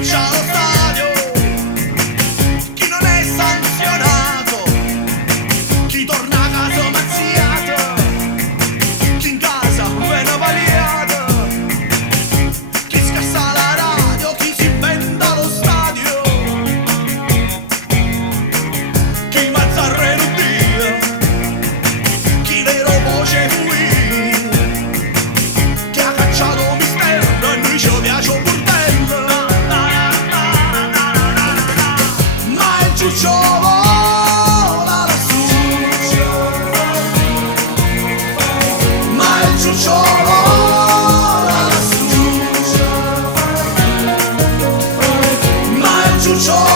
chi c'ha lo stadio, chi non è sanzionato, chi torna a casa mazziato, chi in casa viene paliato, chi scassa la radio, chi si inventa lo stadio, chi mazzarre non dia, chi vero voce qui, chi ha cacciato mistero e noi ci piace un bordello, ma il ciuccio vola lassù, ma il ciuccio vola lassù, ma il ciuccio